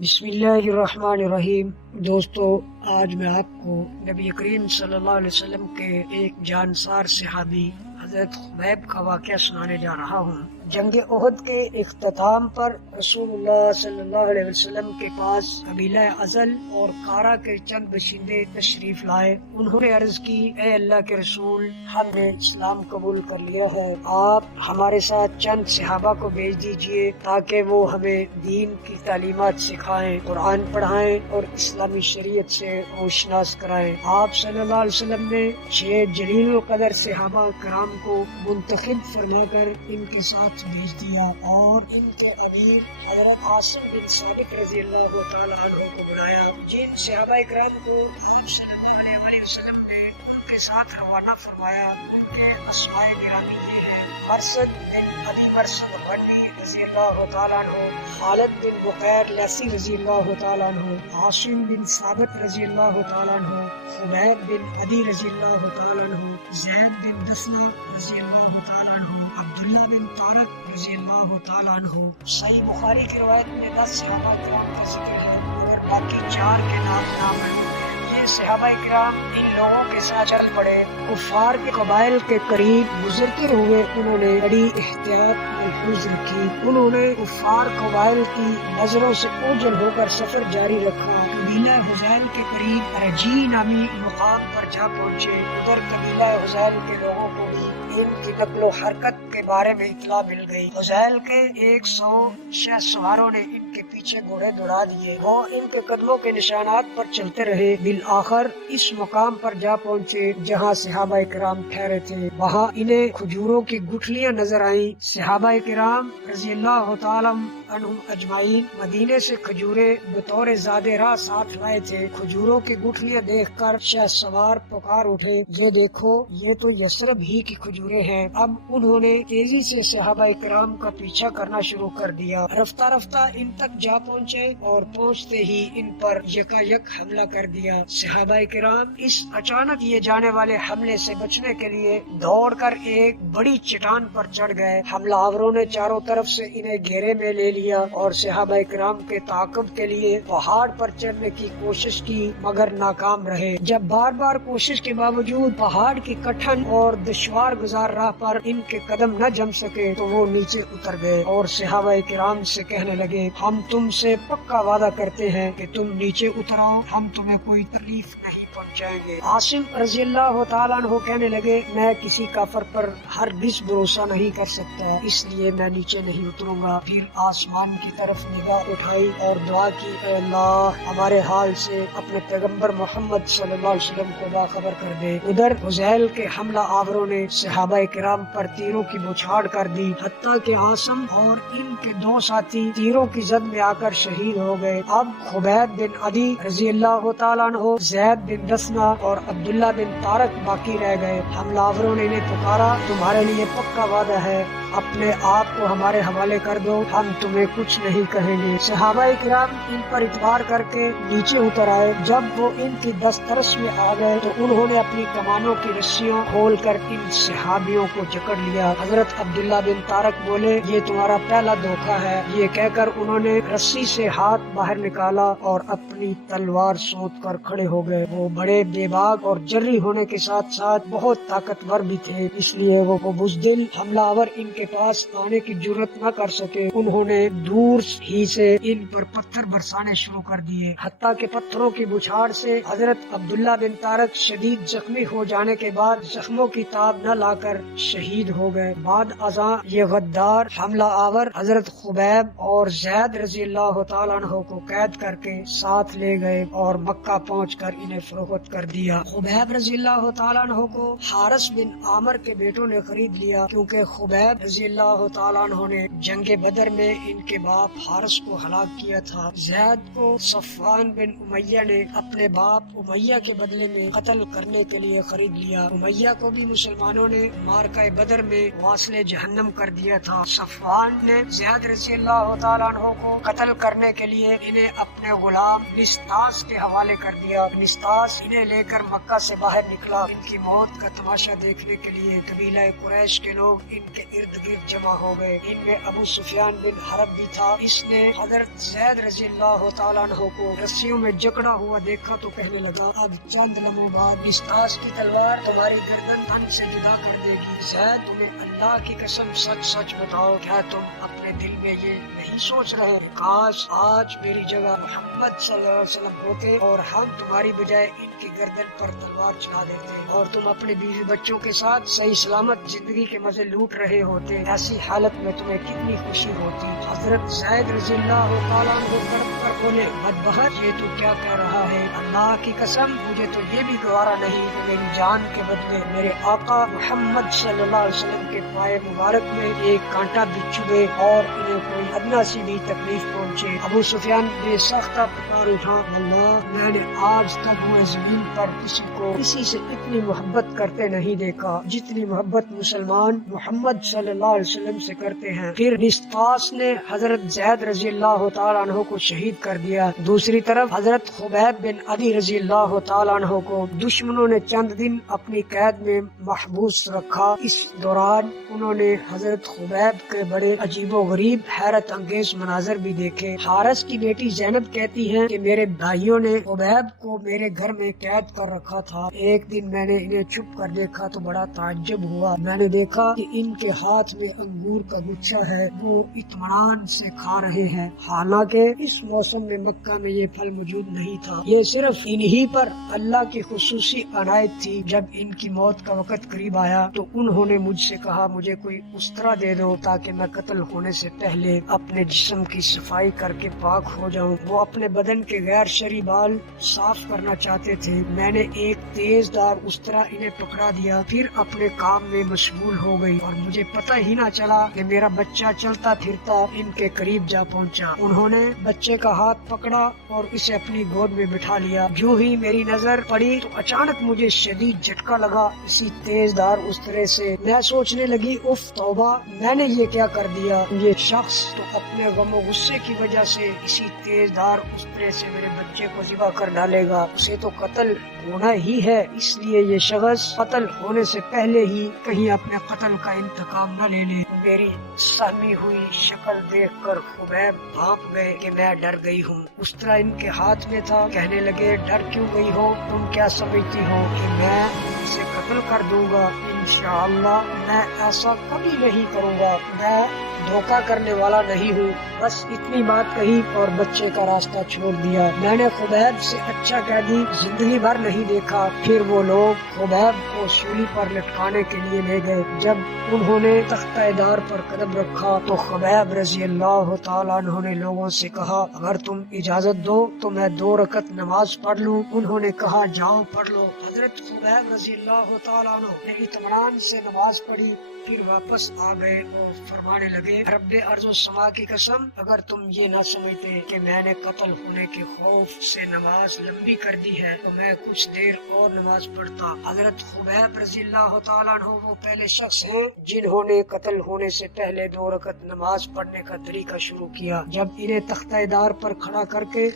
بسم اللہ الرحمن الرحیم۔ دوستو، آج میں آپ کو نبی کریم صلی اللہ علیہ وسلم کے ایک جانسار صحابی حضرت خبیب کا واقعہ سنانے جا رہا ہوں۔ جنگ احد کے اختتام پر رسول اللہ صلی اللہ علیہ وسلم کے پاس قبیلہ ازل اور کارا کے چند باشندے تشریف لائے۔ انہوں نے عرض کی، اے اللہ کے رسول، ہم نے اسلام قبول کر لیا ہے، آپ ہمارے ساتھ چند صحابہ کو بھیج دیجئے تاکہ وہ ہمیں دین کی تعلیمات سکھائیں، قرآن پڑھائیں اور اسلامی شریعت سے روشناس کرائیں۔ آپ صلی اللہ علیہ وسلم نے 6 جلیل القدر صحابہ کرام کو منتخب فرما کر ان کے ساتھ بھیج دیا اور ان کے امیر حضرت عاصم بن ثابت رضی اللہ تعالیٰ عنہ کو بنایا۔ جن صحابہ کرام کو آپ صلی اللہ علیہ وسلم نے ان کے ساتھ روانہ فرمایا، ان کے اسماء گرامی یہ ہیں: مرثد بن ابی مرثد غنوی رضی اللہ تعالیٰ عنہ، خالد بن بقیر لیثی رضی اللہ تعالیٰ عنہ، عاصم بن ثابت رضی اللہ تعالیٰ عنہ، خبیب بن عدی رضی اللہ تعالیٰ عنہ، زید بن دسنہ رضی اللہ تعالیٰ عنہ، عبداللہ بن طارق رضی اللہ تعالیٰ عنہ۔ صحیح بخاری کی روایت میں 10 صحابہ کرام کا ذکر ہے اور باقی 4 کے نام نامعلوم ہیں۔ یہ صحابہ کرام ان لوگوں کے ساتھ چل پڑے۔ کفار کے قبائل کے قریب گزرتے ہوئے انہوں نے بڑی احتیاط محفوظ رکھی۔ انہوں نے کفار قبائل کی نظروں سے اوجھل ہو کر سفر جاری رکھا۔ قبیلہ حذیل کے قریب رجی نامی مقام پر جا پہنچے۔ ادھر قبیلہ حذیل کے لوگوں کو بھی ان کی نقل و حرکت کے بارے میں اطلاع مل گئی۔ حذیل کے 100 شہ سواروں نے ان کے پیچھے گھوڑے دوڑا دیے۔ وہ ان کے قدموں کے نشانات پر چلتے رہے۔ بالآخر اس مقام پر جا پہنچے جہاں صحابہ کرام ٹھہرے تھے۔ وہاں انہیں کھجوروں کی گٹھلیاں نظر آئیں۔ صحابہ کرام رضی اللہ تعالیٰ عنہم اجمعین مدینے سے کھجوریں بطور زاد راہ ساتھ لائے تھے۔ کھجوروں کی گٹھلیاں دیکھ کر شہ سوار پکار اٹھے، یہ دیکھو، یہ تو یثرب ہی کی کھجوریں ہیں۔ اب انہوں نے تیزی سے صحابہ کرام کا پیچھا کرنا شروع کر دیا۔ رفتہ رفتہ ان تک جا پہنچے اور پہنچتے ہی ان پر یکایک حملہ کر دیا۔ صحابہ کرام اس اچانک کیے جانے والے حملے سے بچنے کے لیے دوڑ کر ایک بڑی چٹان پر چڑھ گئے۔ حملہ آوروں نے چاروں طرف سے انہیں گھیرے میں لے لیا اور صحابہ کرام کے تعاقب کے لیے پہاڑ پر چڑھنے کی کوشش کی مگر ناکام رہے۔ جب بار بار کوشش کے باوجود پہاڑ کی کٹھن اور دشوار گزار راہ پر ان کے قدم نہ جم سکے تو وہ نیچے اتر گئے اور صحابہ کرام سے کہنے لگے، ہم تم سے پکا وعدہ کرتے ہیں کہ تم نیچے اتراؤ، ہم تمہیں کوئی تکلیف نہیں پہنچائیں گے۔ عاصم رضی اللہ تعالیٰ عنہ کہنے لگے، میں کسی کافر پر ہرگز بھروسہ نہیں کر سکتا، اس لیے میں نیچے نہیں اتروں گا۔ پھر آسمان کی طرف نگاہ اٹھائی اور دعا کی، اے اللہ، ہمارے حال سے اپنے پیغمبر محمد صلی اللہ علیہ وسلم کو باخبر کر دے۔ ادھر حذیل کے حملہ آوروں نے صحابہ کرام پر تیروں کی بچھاڑ کر دی، حتیٰ کہ عاصم اور ان کے 2 ساتھی تیروں کی زد میں آ کر شہید ہو گئے۔ اب خبیب بن عدی رضی اللہ تعالیٰ عنہ، زید بن دسنہ اور عبداللہ بن طارق باقی رہ گئے۔ حملہ آوروں نے انہیں پکارا، تمہارے لیے پکا وعدہ ہے، اپنے آپ کو ہمارے حوالے کر دو، ہم تمہیں کچھ نہیں کہیں گے۔ صحابہ کرام ان پر اعتبار کر کے نیچے اتر آئے۔ جب وہ ان کی دسترس میں آ گئے تو انہوں نے اپنی کمانوں کی رسیاں کھول کر ان صحابیوں کو جکڑ لیا۔ حضرت عبداللہ بن طارق بولے، یہ تمہارا پہلا دھوکہ ہے۔ یہ کہہ کر انہوں نے رسی سے ہاتھ باہر نکالا اور اپنی تلوار سونت کر کھڑے ہو گئے۔ وہ بڑے بے باک اور جری ہونے کے ساتھ ساتھ بہت طاقتور بھی تھے، اس لیے وہ بزدل حملہ آور ان کے پاس آنے کی جرت نہ کر سکے۔ انہوں نے دور ہی سے ان پر پتھر برسانے شروع کر دیے، حتیٰ کہ پتھروں کی بچھاڑ سے حضرت عبداللہ بن طارق شدید زخمی ہو جانے کے بعد زخموں کی تاب نہ لا کر شہید ہو گئے۔ بعد ازاں یہ غدار حملہ آور حضرت خبیب اور زید رضی اللہ تعالیٰ عنہ کو قید کر کے ساتھ لے گئے اور مکہ پہنچ کر انہیں فروخت کر دیا۔ خبیب رضی اللہ تعالیٰ عنہ کو حارث بن عامر کے بیٹوں نے خرید لیا، کیونکہ خبیب رضی اللہ تعالیٰ عنہ نے جنگ بدر میں ان کے باپ حارث کو ہلاک کیا تھا۔ زید کو صفوان بن امیہ نے اپنے باپ امیہ کے بدلے میں قتل کرنے کے لیے خرید لیا۔ امیہ کو بھی مسلمانوں نے معرکہ بدر میں واصل جہنم کر دیا تھا۔ صفوان نے زید رضی اللہ تعالیٰ عنہ کو قتل کرنے کے لیے انہیں اپنے غلام نسطاس کے حوالے کر دیا۔ نسطاس انہیں لے کر مکہ سے باہر نکلا۔ ان کی موت کا تماشا دیکھنے کے لیے قبیلہ قریش کے لوگ ان کے ارد گرد جمع ہو گئے۔ ان میں ابو سفیان بن حرب بھی تھا۔ اس نے حضرت زید رضی اللہ تعالیٰ عنہ کو رسیوں میں جکڑا ہوا دیکھا تو کہنے لگا اب چند لمحوں بعد بسطاس کی تلوار تمہاری گردن تن سے جدا کر دے گی۔ زید تمہیں اللہ کی قسم سچ سچ بتاؤ، کیا تم اپنے دل میں یہ نہیں سوچ رہے کاش آج میری جگہ محمد صلی اللہ علیہ وسلم ہوتے اور ہم تمہاری بجائے ان کی گردن پر تلوار چلا دیتے اور تم اپنے بیوی بچوں کے ساتھ صحیح سلامت زندگی کے مزے لوٹ رہے ہوتے، ایسی حالت میں تمہیں کتنی خوشی ہوتی۔ حضرت زید رضی اللہ تعالیٰ عنہ تڑپ کر بولے بدبخت یہ تو کیا کہہ رہا ہے، اللہ کی قسم مجھے تو یہ بھی گوارا نہیں کہ میری جان کے بدلے میرے آقا محمد صلی اللہ علیہ وسلم کے پائے مبارک میں ایک کانٹا بھی چبھے اور انہیں کوئی ادنا سی بھی تکلیف پہنچے۔ ابو سفیان بے سختہ پکار اٹھا اللہ میں نے آج تک ہوئے زمین پر کسی کو کسی سے اتنی محبت کرتے نہیں دیکھا جتنی محبت مسلمان محمد صلی اللہ علیہ وسلم سے کرتے ہیں۔ پھر بسطاس نے حضرت زید رضی اللہ تعالیٰ عنہ کو شہید کر دیا۔ دوسری طرف حضرت خبیب بن عدی رضی اللہ تعالیٰ عنہ کو دشمنوں نے چند دن اپنی قید میں محبوس رکھا۔ اس دوران انہوں نے حضرت خبیب کے بڑے عجیب و غریب حیرت انگیز مناظر بھی دیکھے۔ حارث کی بیٹی زینب کہتی ہے کہ میرے بھائیوں نے خبیب کو میرے گھر میں قید کر رکھا تھا۔ ایک دن میں نے انہیں چھپ کر دیکھا تو بڑا تعجب ہوا، میں نے دیکھا کہ ان کے ہاتھ میں انگور کا گچھا ہے، وہ اطمینان سے کھا رہے ہیں، حالانکہ اس موسم میں مکہ میں یہ پھل موجود نہیں تھا۔ یہ صرف انہی پر اللہ کی خصوصی عنایت تھی۔ جب ان کی موت کا وقت قریب آیا تو انہوں نے مجھ سے کہا مجھے کوئی استرا دے دو تاکہ میں قتل ہونے سے پہلے اپنے جسم کی صفائی کر کے پاک ہو جاؤں۔ وہ اپنے بدن کے غیر شرعی بال صاف کرنا چاہتے تھے۔ میں نے ایک تیز دار استرا انہیں پکڑا دیا، پھر اپنے کام میں مشغول ہو گئی اور مجھے پتہ ہی نہ چلا کہ میرا بچہ چلتا پھرتا ان کے قریب جا پہنچا۔ انہوں نے بچے کا ہاتھ پکڑا اور اسے اپنی گود میں بٹھا لیا۔ جو ہی میری نظر پڑی تو اچانک مجھے شدید جھٹکا لگا اسی تیز دار استرے سے۔ میں سوچنے لگی اف توبہ، میں نے یہ کیا کر دیا، یہ شخص تو اپنے غم و غصے کی وجہ سے اسی تیز دار استرے سے میرے بچے کو ذبح کر ڈالے گا، اسے تو قتل ہونا ہی ہے، اس لیے یہ شخص قتل ہونے سے پہلے ہی کہیں اپنے قتل کا انتقام نہ لے لے۔ میری سہمی ہوئی شکل دیکھ کر خبیب بھانپ گئے کہ میں ڈر گئی ہوں۔ استرا ان کے ہاتھ میں تھا، کہنے لگے ڈر کیوں گئی ہو، تم کیا سمجھتی ہو کہ میں اسے قتل کر دوں گا؟ انشاءاللہ میں ایسا کبھی نہیں کروں گا، میں دھوکہ کرنے والا نہیں ہوں۔ بس اتنی بات کہی اور بچے کا راستہ چھوڑ دیا۔ میں نے خبیب سے اچھا قیدی زندگی بھر نہیں دیکھا۔ پھر وہ لوگ خبیب کو سولی پر لٹکانے کے لیے لے گئے۔ جب انہوں نے تختہ دار پر قدم رکھا تو خبیب رضی اللہ تعالیٰ عنہ نے لوگوں سے کہا اگر تم اجازت دو تو میں 2 رکعت نماز پڑھ لوں۔ انہوں نے کہا جاؤ پڑھ لو۔ حضرت خبیب رضی اللہ تعالیٰ عنہ نے اطمینان سے نماز پڑھی، پھر واپس آ گئے اور فرمانے لگے رب ارض و سما کی قسم اگر تم یہ نہ سمجھتے کہ میں نے قتل ہونے کے خوف سے نماز لمبی کر دی ہے تو میں کچھ دیر اور نماز پڑھتا۔ حضرت خبیب رضی اللہ تعالیٰ عنہ وہ پہلے شخص ہیں جنہوں نے قتل ہونے سے پہلے 2 رکعت نماز پڑھنے کا طریقہ شروع کیا۔ جب انہیں تختہ دار پر کھڑا کر کے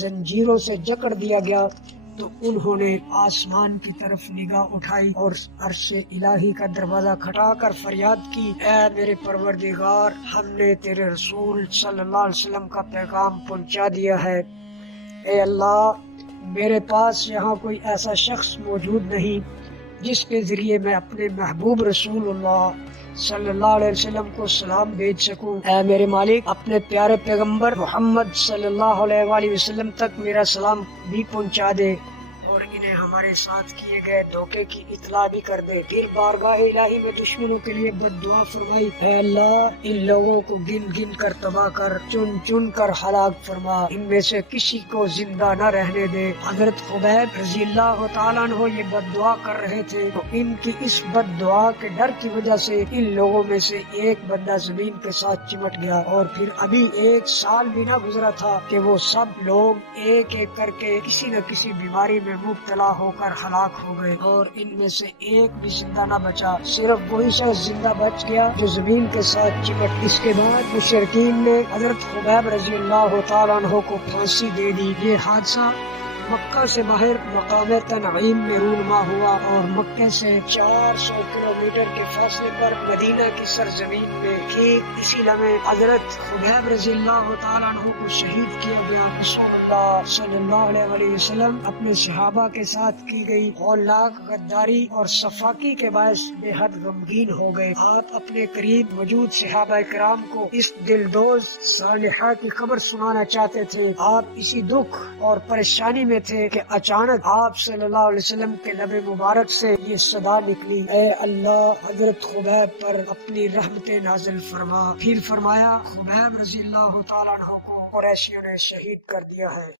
زنجیروں سے جکڑ دیا گیا تو انہوں نے آسمان کی طرف نگاہ اٹھائی اور عرش الہی کا دروازہ کھٹا کر فریاد کی اے میرے پروردگار، ہم نے تیرے رسول صلی اللہ علیہ وسلم کا پیغام پہنچا دیا ہے۔ اے اللہ، میرے پاس یہاں کوئی ایسا شخص موجود نہیں جس کے ذریعے میں اپنے محبوب رسول اللہ صلی اللہ علیہ وسلم کو سلام بھیج سکوں۔ اے میرے مالک، اپنے پیارے پیغمبر محمد صلی اللہ علیہ وآلہ وسلم تک میرا سلام بھی پہنچا دے اور انہیں ہمارے ساتھ کیے گئے دھوکے کی اطلاع بھی کر دے۔ پھر بارگاہ الہی میں دشمنوں کے لیے بد دعا فرمائی اے اللہ، ان لوگوں کو گن گن کر تباہ کر، چن چن کر ہلاک فرما، ان میں سے کسی کو زندہ نہ رہنے دے۔ حضرت خبیب رضی اللہ تعالیٰ عنہ یہ بد دعا کر رہے تھے تو ان کی اس بد دعا کے ڈر کی وجہ سے ان لوگوں میں سے ایک بندہ زمین کے ساتھ چمٹ گیا اور پھر ابھی 1 سال بھی نہ گزرا تھا کہ وہ سب لوگ ایک ایک کر کے کسی نہ کسی بیماری میں مبتلا ہو کر ہلاک ہو گئے اور ان میں سے ایک بھی زندہ نہ بچا، صرف وہی شخص زندہ بچ گیا جو زمین کے ساتھ چمٹ۔ اس کے بعد مشرکین نے حضرت خبیب رضی اللہ تعالیٰ عنہ کو پھانسی دے دی۔ یہ حادثہ مکہ سے باہر مقام تنعیم میں رونما ہوا اور مکہ سے 400 کلومیٹر کے فاصلے پر مدینہ کی سرزمین میں ٹھیک اسی لمحے حضرت خبیب رضی اللہ تعالیٰ عنہ کو شہید کیا گیا۔ رسول اللہ صلی اللہ علیہ وسلم اپنے صحابہ کے ساتھ کی گئی ہولناک غداری اور صفاقی کے باعث بے حد غمگین ہو گئے۔ آپ اپنے قریب موجود صحابہ کرام کو اس دلدوز سانحہ کی خبر سنانا چاہتے تھے۔ آپ اسی دکھ اور پریشانی میں تھے کہ اچانک آپ صلی اللہ علیہ وسلم کے لب مبارک سے یہ صدا نکلی، اے اللہ حضرت خبیب پر اپنی رحمت نازل فرما۔ پھر فرمایا خبیب رضی اللہ تعالیٰ عنہ کو قریشیوں نے شہید کر دیا ہے۔